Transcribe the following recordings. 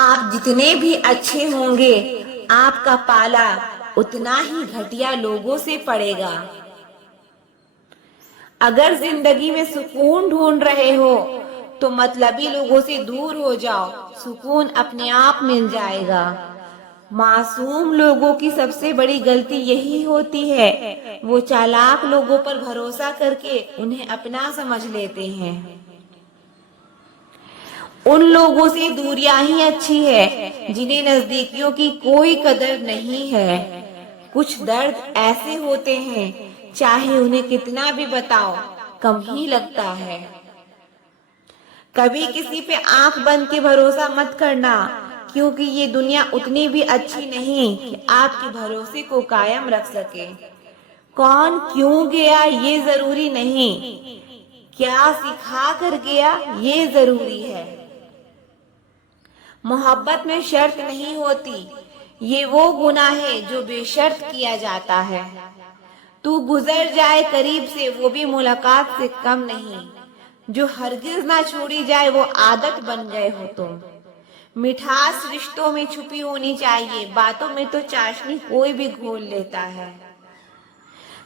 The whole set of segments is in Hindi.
आप जितने भी अच्छे होंगे, आपका पाला उतना ही घटिया लोगों से पड़ेगा। अगर जिंदगी में सुकून ढूंढ रहे हो तो मतलबी लोगों से दूर हो जाओ, सुकून अपने आप मिल जाएगा। मासूम लोगों की सबसे बड़ी गलती यही होती है, वो चालाक लोगों पर भरोसा करके उन्हें अपना समझ लेते हैं। उन लोगों से दूरियां ही अच्छी है जिन्हें नजदीकियों की कोई कदर नहीं है। कुछ दर्द ऐसे होते हैं, चाहे उन्हें कितना भी बताओ कम ही लगता है। कभी किसी पे आंख बंद के भरोसा मत करना, क्योंकि ये दुनिया उतनी भी अच्छी नहीं कि आपके भरोसे को कायम रख सके। कौन क्यों गया ये जरूरी नहीं, क्या सिखा कर गया ये जरूरी है। मोहब्बत में शर्त नहीं होती, ये वो गुनाह है जो बेशर्त किया जाता है। तू गुजर जाए करीब से वो भी मुलाकात से कम नहीं, जो हरगिज ना छोड़ी जाए वो आदत बन गए हो तुम। मिठास रिश्तों में छुपी होनी चाहिए, बातों में तो चाशनी कोई भी घोल लेता है।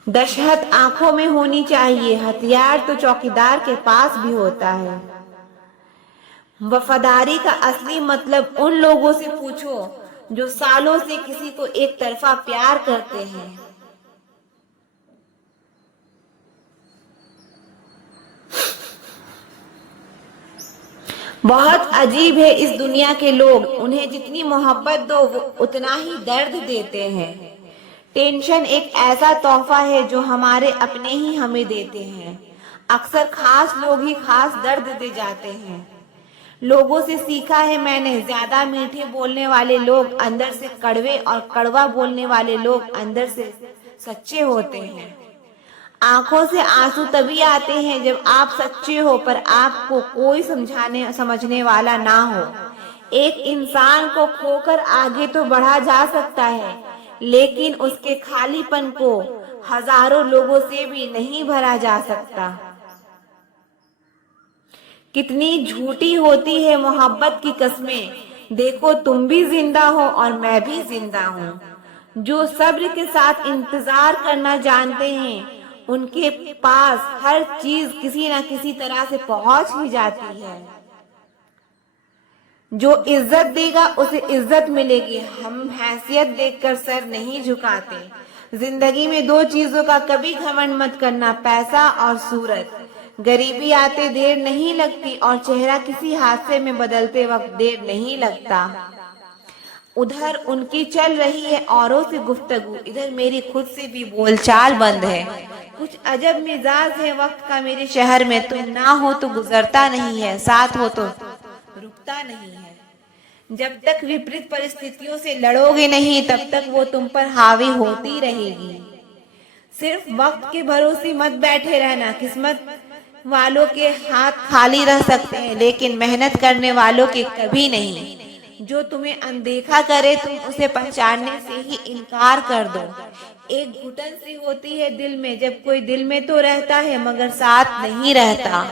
दशहत आंखों में होनी चाहिए, हथियार तो चौकीदार के पास भी होता है। वफादारी का असली मतलब उन लोगों से पूछो जो सालों से किसी को एक तरफा प्यार करते हैं। बहुत अजीब है इस दुनिया के लोग, उन्हें जितनी मोहब्बत दो वो उतना ही दर्द देते हैं। टेंशन एक ऐसा तोहफा है जो हमारे अपने ही हमें देते हैं। अक्सर खास लोग ही खास दर्द दे जाते हैं। लोगों से सीखा है मैंने, ज्यादा मीठे बोलने वाले लोग अंदर से कड़वे और कड़वा बोलने वाले लोग अंदर से सच्चे होते हैं। आंखों से आंसू तभी आते हैं जब आप सच्चे हो पर आपको कोई समझने वाला ना हो। एक इंसान को खोकर आगे तो बढ़ा जा सकता है, लेकिन उसके खालीपन को हजारों लोगों से भी नहीं भरा जा सकता। कितनी झूठी होती है मोहब्बत की कस्में, देखो तुम भी जिंदा हो और मैं भी जिंदा हूँ। जो सब्र के साथ इंतजार करना जानते हैं उनके पास हर चीज किसी न किसी तरह से पहुंच ही जाती है। जो इज्जत देगा उसे इज्जत मिलेगी, हम हैसियत देखकर सर नहीं झुकाते। जिंदगी में दो चीजों का कभी घमंड मत करना, पैसा और सूरत। गरीबी आते देर नहीं लगती और चेहरा किसी हादसे में बदलते वक्त देर नहीं लगता। उधर उनकी चल रही है औरों से गुफ्तगू, इधर मेरी खुद से भी बोलचाल बंद है। कुछ अजब मिजाज है वक्त का मेरे शहर में, तुम ना हो तो गुजरता नहीं है, साथ हो तो रुकता नहीं है। जब तक विपरीत परिस्थितियों से लड़ोगे नहीं तब तक वो तुम पर हावी होती रहेगी। सिर्फ वक्त के भरोसे मत बैठे रहना, किस्मत वालों के हाथ खाली रह सकते हैं लेकिन मेहनत करने वालों के कभी नहीं। जो तुम्हें अनदेखा करे तुम उसे पहचानने से ही इनकार कर दो। एक घुटन सी होती है दिल में जब कोई दिल में तो रहता है मगर साथ नहीं रहता।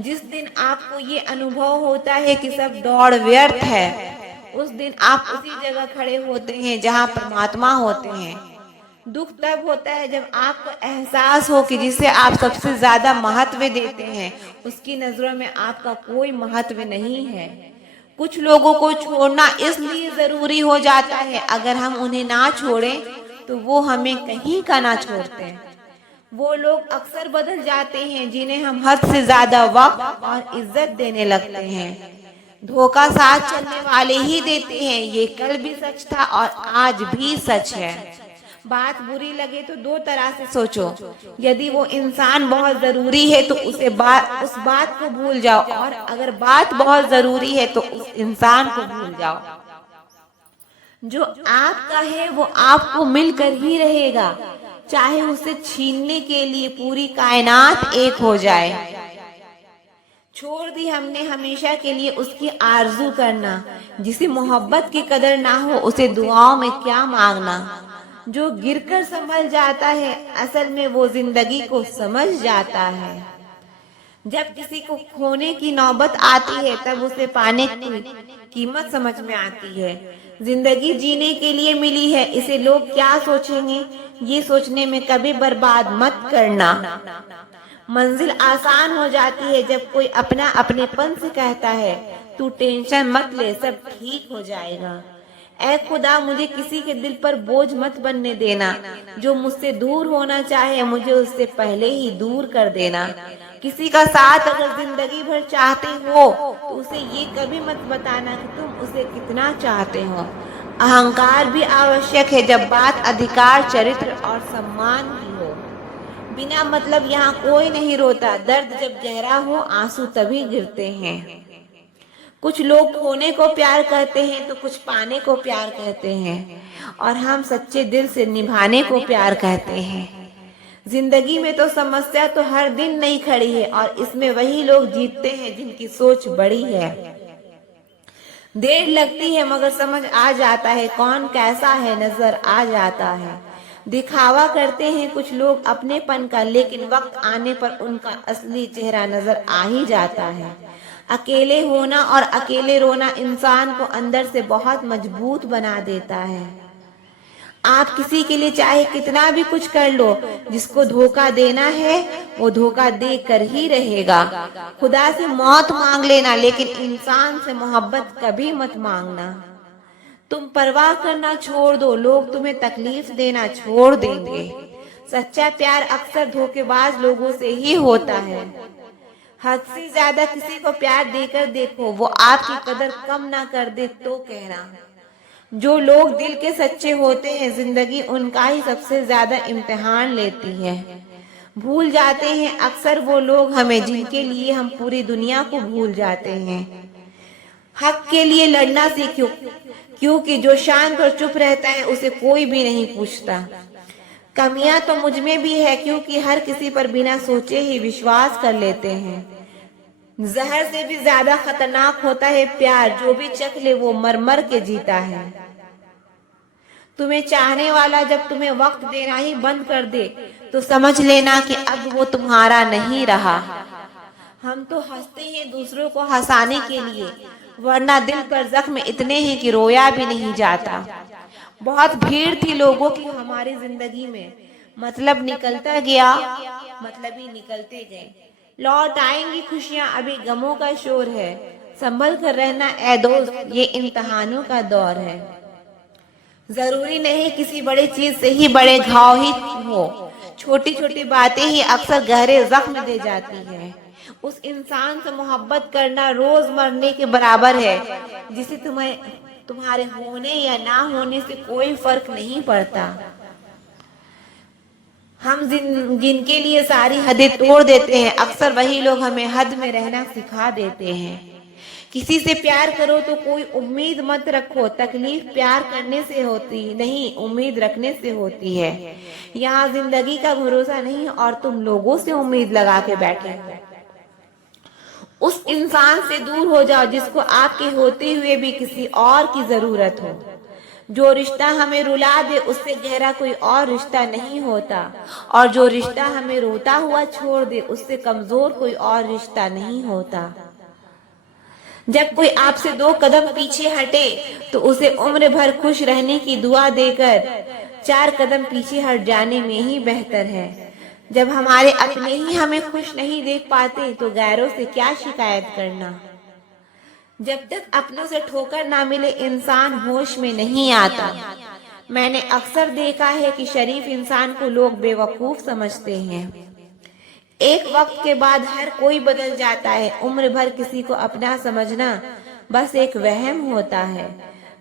जिस दिन आपको ये अनुभव होता है कि सब दौड़ व्यर्थ है, उस दिन आप उसी जगह खड़े होते हैं जहाँ परमात्मा होते हैं। दुख तब होता है जब आपको एहसास हो कि जिसे आप सबसे ज्यादा महत्व देते हैं उसकी नजरों में आपका कोई महत्व नहीं है। कुछ लोगों को छोड़ना इसलिए जरूरी हो जाता है, अगर हम उन्हें ना छोड़ें तो वो हमें कहीं का ना छोड़ते हैं। वो लोग अक्सर बदल जाते हैं जिन्हें हम हद से ज्यादा वक्त और इज्जत देने लगते हैं। धोखा साथ चलने वाले ही देते हैं, ये कल भी सच था और आज भी सच है। बात बुरी लगे तो दो तरह से सोचो, यदि वो इंसान बहुत जरूरी है तो उस बात को भूल जाओ, और अगर बात बहुत जरूरी है तो उस इंसान को भूल जाओ। जो आपका है वो आपको मिलकर ही रहेगा, चाहे उसे छीनने के लिए पूरी कायनात एक हो जाए। छोड़ दी हमने हमेशा के लिए उसकी आरजू करना, जिसे मोहब्बत की कदर ना हो उसे दुआओं में क्या मांगना। जो गिरकर संभल जाता है असल में वो जिंदगी को समझ जाता है। जब किसी को खोने की नौबत आती है तब उसे पाने की कीमत समझ में आती है। जिंदगी जीने के लिए मिली है, इसे लोग क्या सोचेंगे, ये सोचने में कभी बर्बाद मत करना। मंजिल आसान हो जाती है जब कोई अपना अपनेपन से कहता है, तू टेंशन मत ले, सब ठीक हो जाएगा। ऐ खुदा, मुझे किसी के दिल पर बोझ मत बनने देना। जो मुझसे दूर होना चाहे मुझे उससे पहले ही दूर कर देना। किसी का साथ अगर जिंदगी भर चाहते हो तो उसे ये कभी मत बताना कि तुम उसे कितना चाहते हो। अहंकार भी आवश्यक है जब बात अधिकार, चरित्र और सम्मान की हो। बिना मतलब यहाँ कोई नहीं रोता, दर्द जब गहरा हो आंसू तभी गिरते हैं। कुछ लोग खोने को प्यार कहते हैं तो कुछ पाने को प्यार कहते हैं, और हम सच्चे दिल से निभाने को प्यार कहते हैं। जिंदगी में तो समस्या तो हर दिन नहीं खड़ी है, और इसमें वही लोग जीतते हैं जिनकी सोच बड़ी है। देर लगती है मगर समझ आ जाता है कौन कैसा है, नजर आ जाता है। दिखावा करते हैं कुछ लोग अपनेपन का, लेकिन वक्त आने पर उनका असली चेहरा नजर आ ही जाता है। अकेले होना और अकेले रोना इंसान को अंदर से बहुत मजबूत बना देता है। आप किसी के लिए चाहे कितना भी कुछ कर लो, जिसको धोखा देना है वो धोखा दे कर ही रहेगा। खुदा से मौत मांग लेना, लेकिन इंसान से मोहब्बत कभी मत मांगना। तुम परवाह करना छोड़ दो, लोग तुम्हें तकलीफ देना छोड़ देंगे। सच्चा प्यार अक्सर धोखेबाज लोगों से ही होता है। हद से ज्यादा किसी को प्यार देकर देखो, वो आपकी कदर कम ना कर दे तो कहना। जो लोग दिल के सच्चे होते हैं जिंदगी उनका ही सबसे ज्यादा इम्तिहान लेती है। भूल जाते हैं अक्सर वो लोग हमें जिनके लिए हम पूरी दुनिया को भूल जाते हैं। हक के लिए लड़ना सीखो, क्योंकि जो शांत और चुप रहता है उसे कोई भी नहीं पूछता। कमियां तो मुझ में भी है, क्योंकि हर किसी पर बिना सोचे ही विश्वास कर लेते हैं। जहर से भी ज्यादा खतरनाक होता है प्यार, जो भी चख ले वो मर मर के जीता है। तुम्हें चाहने वाला जब तुम्हें वक्त देना ही बंद कर दे तो समझ लेना कि अब वो तुम्हारा नहीं रहा। हम तो हंसते हैं दूसरों को हंसाने के लिए, वरना दिल पर जख्म इतने हैं कि रोया भी नहीं जाता। बहुत भीड़ थी लोगों की हमारी जिंदगी में, मतलब निकलता गया, मतलब ही निकलते गए। लौट आएंगी खुशियां, अभी गमों का शोर है। संभल कर रहना ए दोस्त, ये इम्तिहानों का दौर है। जरूरी नहीं किसी बड़ी चीज से ही बड़े घाव ही हो, छोटी छोटी बातें ही अक्सर गहरे जख्म दे जाती हैं। उस इंसान से मोहब्बत करना रोज मरने के बराबर है, जिसे तुम्हारे होने या ना होने से कोई फर्क नहीं पड़ता। हम जिनके लिए सारी हदें तोड़ देते हैं, अक्सर वही लोग हमें हद में रहना सिखा देते हैं। किसी से प्यार करो तो कोई उम्मीद मत रखो, तकलीफ प्यार करने से होती नहीं, उम्मीद रखने से होती है। यहाँ जिंदगी का भरोसा नहीं और तुम लोगों से उम्मीद लगा के बैठे हो। उस इंसान से दूर हो जाओ जिसको आपके होते हुए भी किसी और की जरूरत हो। जो रिश्ता हमें रुला दे उससे गहरा कोई और रिश्ता नहीं होता, और जो रिश्ता हमें रोता हुआ छोड़ दे उससे कमजोर कोई और रिश्ता नहीं होता। जब कोई आपसे 2 कदम पीछे हटे तो उसे उम्र भर खुश रहने की दुआ देकर 4 कदम पीछे हट जाने में ही बेहतर है। जब हमारे अपने ही हमें खुश नहीं देख पाते तो गैरों से क्या शिकायत करना। जब तक अपनों से ठोकर ना मिले इंसान होश में नहीं आता। मैंने अक्सर देखा है कि शरीफ इंसान को लोग बेवकूफ समझते हैं। एक वक्त के बाद हर कोई बदल जाता है। उम्र भर किसी को अपना समझना बस एक वहम होता है।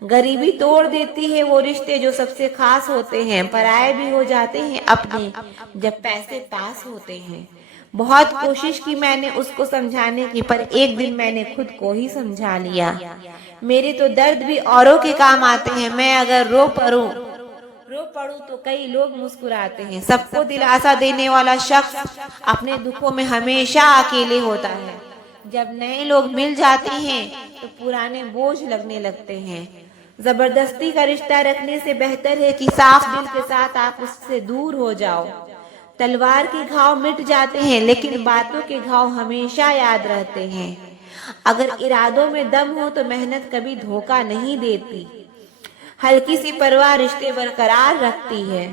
गरीबी तोड़ देती है वो रिश्ते जो सबसे खास होते हैं। पराये भी हो जाते हैं अपने जब पैसे पास होते हैं। बहुत कोशिश की मैंने उसको समझाने की, पर एक दिन मैंने खुद को ही समझा लिया। मेरे तो दर्द भी औरों के काम आते हैं। मैं अगर रो पड़ूं तो कई लोग मुस्कुराते हैं। सबको दिलासा देने वाला शख्स अपने दुखों में हमेशा अकेले होता है। जब नए लोग मिल जाते हैं तो पुराने बोझ लगने लगते हैं। जबरदस्ती का रिश्ता रखने से बेहतर है कि साफ दिल के साथ आप उससे दूर हो जाओ। तलवार के घाव मिट जाते हैं, लेकिन बातों के घाव हमेशा याद रहते हैं। अगर इरादों में दम हो तो मेहनत कभी धोखा नहीं देती। हल्की सी परवाह रिश्ते बरकरार रखती है।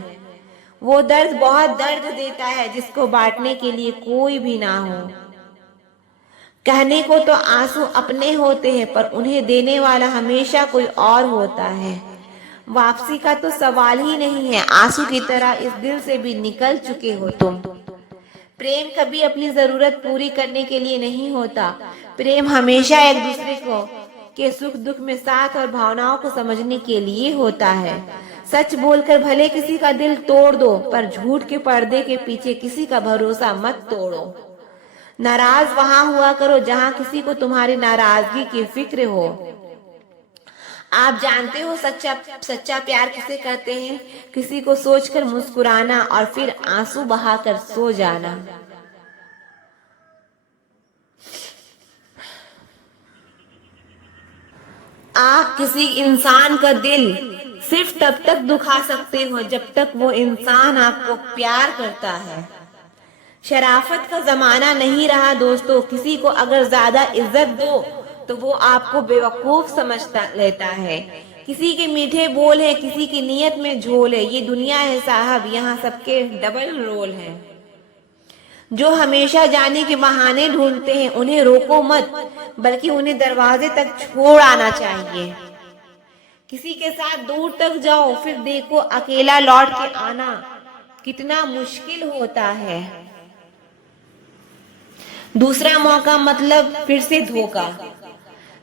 वो दर्द बहुत दर्द देता है जिसको बांटने के लिए कोई भी ना हो। कहने को तो आंसू अपने होते हैं, पर उन्हें देने वाला हमेशा कोई और होता है। वापसी का तो सवाल ही नहीं है। आंसू की तरह इस दिल से भी निकल चुके हो तुम। प्रेम कभी अपनी जरूरत पूरी करने के लिए नहीं होता। प्रेम हमेशा एक दूसरे को के सुख दुख में साथ और भावनाओं को समझने के लिए होता है। सच बोलकर भले किसी का दिल तोड़ दो, पर झूठ के पर्दे के पीछे किसी का भरोसा मत तोड़ो। नाराज वहां हुआ करो जहां किसी को तुम्हारी नाराजगी की फिक्र हो। आप जानते हो सच्चा प्यार किसे कहते हैं? किसी को सोचकर मुस्कुराना और फिर आंसू बहाकर सो जाना। आप किसी इंसान का दिल सिर्फ तब तक दुखा सकते हो जब तक वो इंसान आपको प्यार करता है। शराफत का जमाना नहीं रहा दोस्तों। किसी को अगर ज्यादा इज्जत दो तो वो आपको बेवकूफ समझता लेता है। किसी के मीठे बोल है, किसी की नीयत में झोल है। ये दुनिया है साहब, यहाँ सबके डबल रोल है। जो हमेशा जाने के बहाने ढूंढते हैं उन्हें रोको मत, बल्कि उन्हें दरवाजे तक छोड़ आना चाहिए। किसी के साथ दूर तक जाओ, फिर देखो अकेला लौट के आना कितना मुश्किल होता है। दूसरा मौका मतलब फिर से धोखा।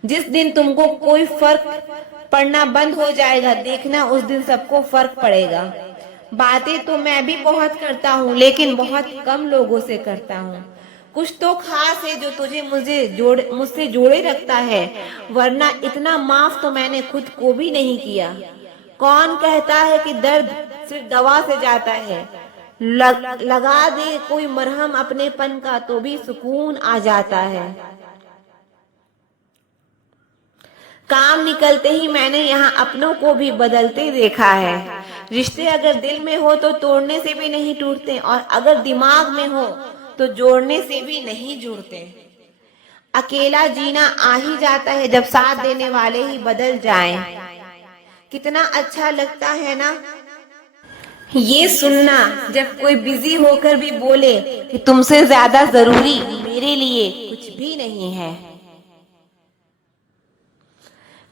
जिस दिन तुमको कोई फर्क पड़ना बंद हो जाएगा, देखना उस दिन सबको फर्क पड़ेगा। बातें तो मैं भी बहुत करता हूँ, लेकिन बहुत कम लोगों से करता हूँ। कुछ तो खास है जो तुझे मुझसे जोड़े रखता है, वरना इतना माफ तो मैंने खुद को भी नहीं किया। कौन कहता है कि दर्द सिर्फ दवा से जाता है? लगा दे कोई मरहम अपनेपन का तो भी सुकून आ जाता है। काम निकलते ही मैंने यहाँ अपनों को भी बदलते देखा है। रिश्ते अगर दिल में हो तो तोड़ने से भी नहीं टूटते, और अगर दिमाग में हो तो जोड़ने से भी नहीं जुड़ते। अकेला जीना आ ही जाता है जब साथ देने वाले ही बदल जाएं। कितना अच्छा लगता है ना ये सुनना, जब कोई बिजी होकर भी बोले कि तुमसे ज्यादा जरूरी मेरे लिए कुछ भी नहीं है।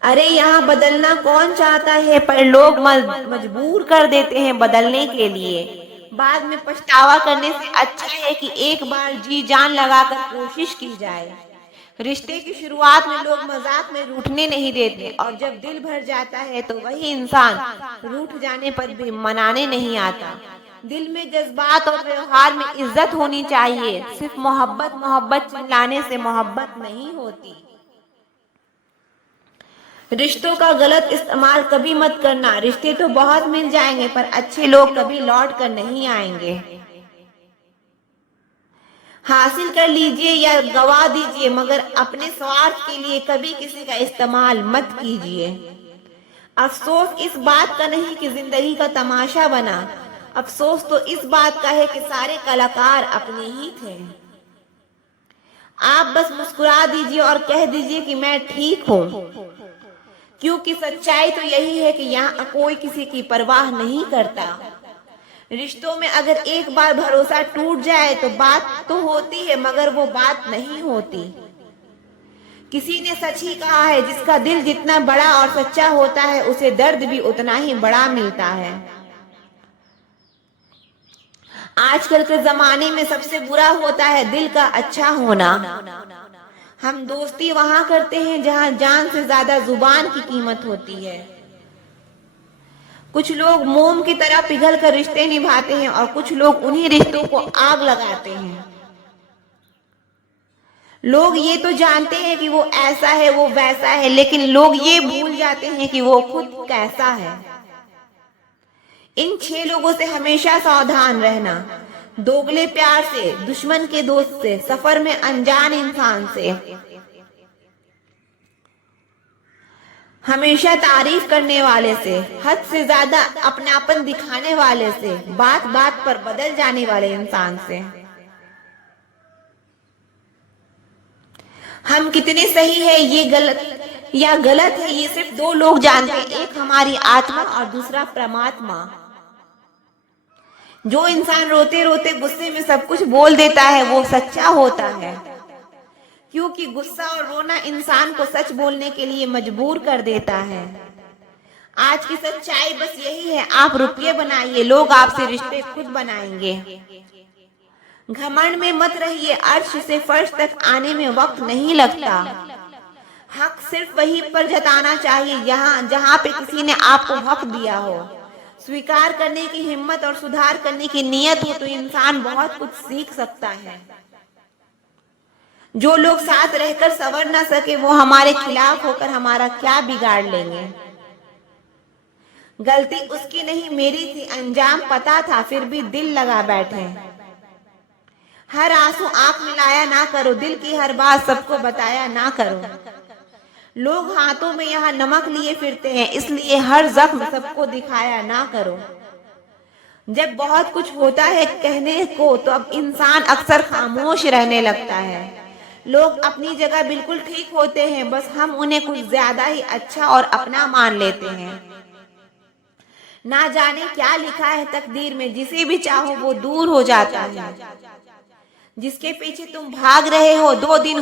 अरे यहाँ बदलना कौन चाहता है, पर लोग मजबूर कर देते हैं बदलने के लिए। बाद में पछतावा करने से अच्छा है कि एक बार जी जान लगाकर कोशिश की जाए। रिश्ते की शुरुआत में लोग मजाक में रूठने नहीं देते, और जब दिल भर जाता है तो वही इंसान रूठ जाने पर भी मनाने नहीं आता। दिल में जज्बात और व्यवहार में इज्जत होनी चाहिए। सिर्फ मोहब्बत चिल्लाने से मोहब्बत नहीं होती। रिश्तों का गलत इस्तेमाल कभी मत करना। रिश्ते तो बहुत मिल जाएंगे, पर अच्छे लोग कभी लौट कर नहीं आएंगे। हासिल कर लीजिए या गवा दीजिए, मगर अपने स्वार्थ के लिए कभी किसी का इस्तेमाल मत कीजिए। अफसोस इस बात का नहीं कि जिंदगी का तमाशा बना, अफसोस तो इस बात का है कि सारे कलाकार अपने ही थे। आप बस मुस्कुरा दीजिए और कह दीजिए कि मैं ठीक हूँ, क्योंकि सच्चाई तो यही है कि यहाँ कोई किसी की परवाह नहीं करता। रिश्तों में अगर एक बार भरोसा टूट जाए तो बात तो होती है, मगर वो बात नहीं होती। किसी ने सच ही कहा है, जिसका दिल जितना बड़ा और सच्चा होता है उसे दर्द भी उतना ही बड़ा मिलता है। आजकल के जमाने में सबसे बुरा होता है दिल का अच्छा होना। हम दोस्ती वहां करते हैं जहां जान से ज्यादा जुबान की कीमत होती है। कुछ लोग मोम की तरह पिघल कर रिश्ते निभाते हैं, और कुछ लोग उन्हीं रिश्तों को आग लगाते हैं। लोग ये तो जानते हैं कि वो ऐसा है वो वैसा है, लेकिन लोग ये भूल जाते हैं कि वो खुद कैसा है। इन 6 लोगों से हमेशा सावधान रहना। दोगले प्यार से, दुश्मन के दोस्त से, सफर में अनजान इंसान से। हमेशा तारीफ करने वाले से, हद से ज्यादा अपनापन दिखाने वाले से, बात बात पर बदल जाने वाले इंसान से। हम कितने सही है ये गलत है ये सिर्फ दो लोग जानते हैं, एक हमारी आत्मा और दूसरा परमात्मा। जो इंसान रोते रोते गुस्से में सब कुछ बोल देता है वो सच्चा होता है, क्योंकि गुस्सा और रोना इंसान को सच बोलने के लिए मजबूर कर देता है। आज की सच्चाई बस यही है, आप रुपये बनाइए, लोग आपसे रिश्ते खुद बनाएंगे। घमंड में मत रहिए, अर्श से फर्श तक आने में वक्त नहीं लगता। हक सिर्फ वहीं पर जताना चाहिए जहाँ पे किसी ने आपको हक दिया हो। स्वीकार करने की हिम्मत और सुधार करने की नीयत हो तो इंसान बहुत कुछ सीख सकता है। जो लोग साथ रहकर संवर ना सके वो हमारे खिलाफ होकर हमारा क्या बिगाड़ लेंगे। गलती उसकी नहीं मेरी थी, अंजाम पता था फिर भी दिल लगा बैठे। हर आंसू आंख मिलाया ना करो, दिल की हर बात सबको बताया ना करो। लोग हाथों में यहाँ नमक लिए फिरते हैं, इसलिए हर जख्म सबको दिखाया ना करो। जब बहुत कुछ होता है कहने को तो अब इंसान अक्सर खामोश रहने लगता है। लोग अपनी जगह बिल्कुल ठीक होते हैं, बस हम उन्हें कुछ ज्यादा ही अच्छा और अपना मान लेते हैं। ना जाने क्या लिखा है तकदीर में, जिसे भी चाहो वो दूर हो जाता है। जिसके पीछे तुम भाग रहे हो 2 दिन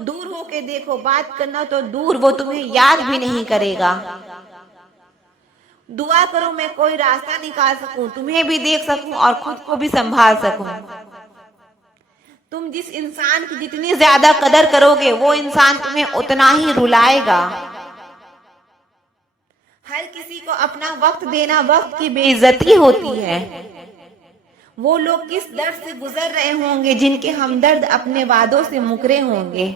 दूर होके देखो, बात करना तो दूर वो तुम्हें याद भी नहीं करेगा। दुआ करो मैं कोई रास्ता निकाल सकूं, तुम्हें भी देख सकूं और खुद को भी संभाल सकूं। तुम जिस इंसान की जितनी ज्यादा कदर करोगे वो इंसान तुम्हें उतना ही रुलाएगा। हर किसी को अपना वक्त देना वक्त की बेइज्जती होती है। वो लोग किस दर्द से गुजर रहे होंगे जिनके हमदर्द अपने वादों से मुकरे होंगे।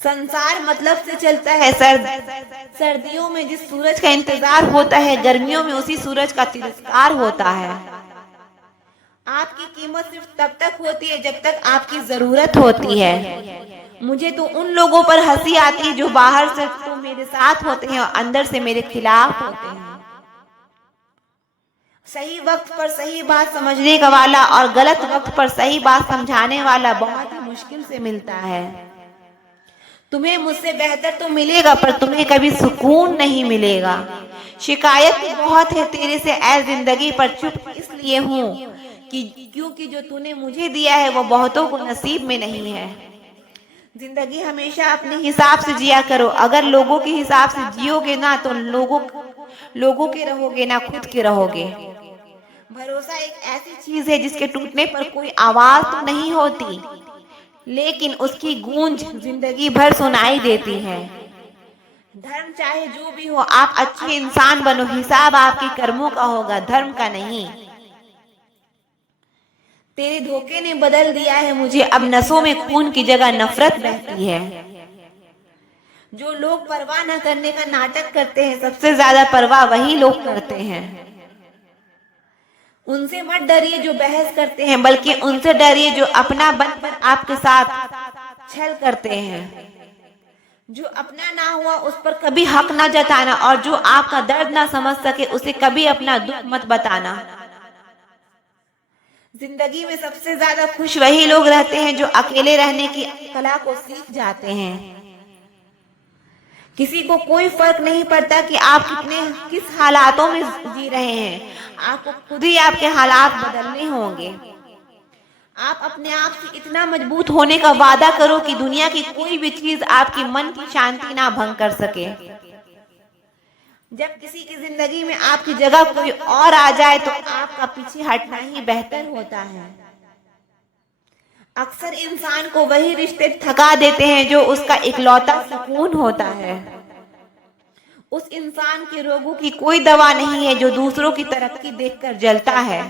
संसार मतलब से चलता है, सर्दियों में जिस सूरज का इंतजार होता है गर्मियों में उसी सूरज का तिरस्कार होता है। आपकी कीमत सिर्फ तब तक होती है जब तक आपकी जरूरत होती है। मुझे तो उन लोगों पर हंसी आती है जो बाहर से तो मेरे साथ होते हैं और अंदर से मेरे खिलाफ होते हैं। सही वक्त पर सही बात समझने का वाला और गलत वक्त पर सही बात समझाने वाला बहुत ही मुश्किल से मिलता है। तुम्हें मुझसे बेहतर तो मिलेगा पर तुम्हें कभी सुकून नहीं मिलेगा। शिकायत तो बहुत है तेरे से ऐ जिंदगी, पर चुप इसलिए हूँ क्योंकि जो तूने मुझे दिया है वो बहुतों को नसीब में नहीं है। जिंदगी हमेशा अपने हिसाब से जिया करो। अगर लोगों के हिसाब से जियोगे ना तो लोगों के रहोगे ना खुद के रहोगे। भरोसा एक ऐसी चीज है जिसके टूटने पर कोई आवाज तो नहीं होती, लेकिन उसकी गूंज जिंदगी भर सुनाई देती है। धर्म चाहे जो भी हो, आप अच्छे इंसान बनो, हिसाब आपके कर्मों का होगा, धर्म का नहीं। तेरे धोखे ने बदल दिया है मुझे, अब नसों में खून की जगह नफरत बहती है। जो लोग परवाह न करने का नाटक करते हैं सबसे ज्यादा परवाह वही लोग करते हैं। उनसे मत डरिए जो बहस करते हैं, बल्कि उनसे डरिए जो अपना बनकर आपके साथ छल करते हैं। जो अपना ना हुआ उस पर कभी हक ना जताना, और जो आपका दर्द ना समझ सके उसे कभी अपना दुख मत बताना। जिंदगी में सबसे ज्यादा खुश वही लोग रहते हैं जो अकेले रहने की कला को सीख जाते हैं। किसी को कोई फर्क नहीं पड़ता कि आप किस हालातों में जी रहे हैं, आपको खुद ही आपके हालात बदलने होंगे। आप अपने आप से इतना मजबूत होने का वादा करो कि दुनिया की कोई भी चीज आपकी मन की शांति ना भंग कर सके। जब किसी की जिंदगी में आपकी जगह कोई और आ जाए तो आपका पीछे हटना ही बेहतर होता है। अक्सर इंसान को वही रिश्ते थका देते हैं जो उसका इकलौता सुकून होता है। उस इंसान के रोगों की कोई दवा नहीं है जो दूसरों की तरक्की देखकर जलता है।